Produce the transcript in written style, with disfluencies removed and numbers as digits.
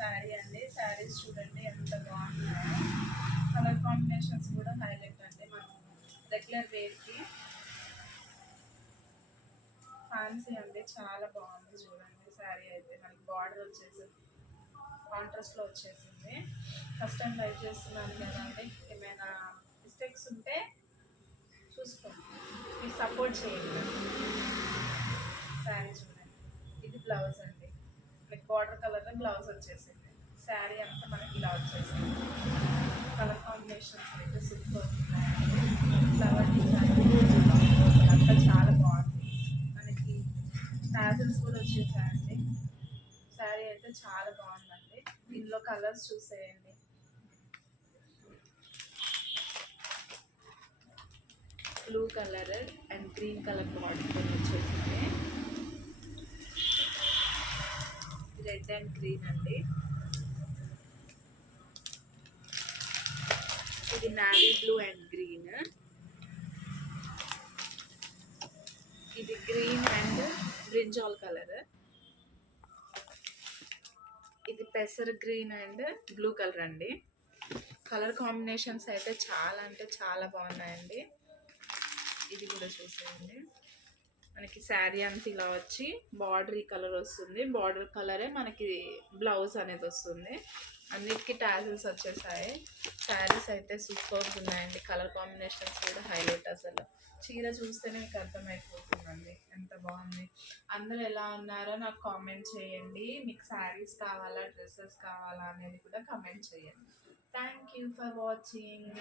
శారీ అండి. శారీస్ చూడండి ఎంత బాగున్నాయో. కలర్ కాంబినేషన్స్ కూడా హైలైట్ అండి. మనం రెగ్యులర్ వేర్కి ఫ్యాన్సీ అండి, చాలా బాగుంది చూడండి. శారీ అయితే మనకి బార్డర్ వచ్చేసింది, కాంట్రాస్ట్లో వచ్చేసింది. ఫస్ట్ టైం ట్రై చేస్తున్నాను కదండి, ఏమైనా మిస్టేక్స్ ఉంటే చూసుకోండి, మీరు సపోర్ట్ చేయండి. శారీ చూడండి, ఇది బ్లౌజ్ అండి. మీకు బార్డర్ కలర్లో బ్లౌజ్ వచ్చేసింది. శారీ అంతా మనకి ఇలా వచ్చేసింది. కలర్ కాంబినేషన్స్ అయితే సూపర్ ఉన్నాయండి. ఫ్లవర్ డిజైన్ అంతా చాలా బాగుంది. మనకి టాజిల్స్ కూడా వచ్చేసాయండి. శారీ అయితే చాలా బాగుందండి. దీనిలో కలర్స్ చూసేయండి. Blue colour and green colour border వచ్చేసింది. రెడ్ అండ్ గ్రీన్ అండి. ఇది నావీ బ్లూ అండ్ గ్రీన్. ఇది గ్రీన్ అండ్ బ్రింజాల్ కలర్. ఇది పెసర్ గ్రీన్ అండ్ బ్లూ కలర్ అండి. కలర్ కాంబినేషన్స్ అయితే చాలా అంటే చాలా బాగున్నాయండి. ఇది కూడా చూసేయండి. మనకి శారీ అంతా ఇలా వచ్చి బార్డర్ ఈ కలర్ వస్తుంది. బార్డర్ కలరే మనకి బ్లౌజ్ అనేది వస్తుంది. అన్నిటికీ టాజిల్స్ వచ్చేసాయి. శారీస్ అయితే సూపర్గా ఉన్నాయండి. కలర్ కాంబినేషన్స్ కూడా హైలైట్. అసలు చీర చూస్తేనే మీకు అర్థమైపోతుందండి ఎంత బాగుంది. అందరూ ఎలా ఉన్నారో నాకు కామెంట్ చేయండి. మీకు శారీస్ కావాలా, డ్రెస్సెస్ కావాలా అనేది కూడా కామెంట్ చేయండి. Thank you for watching.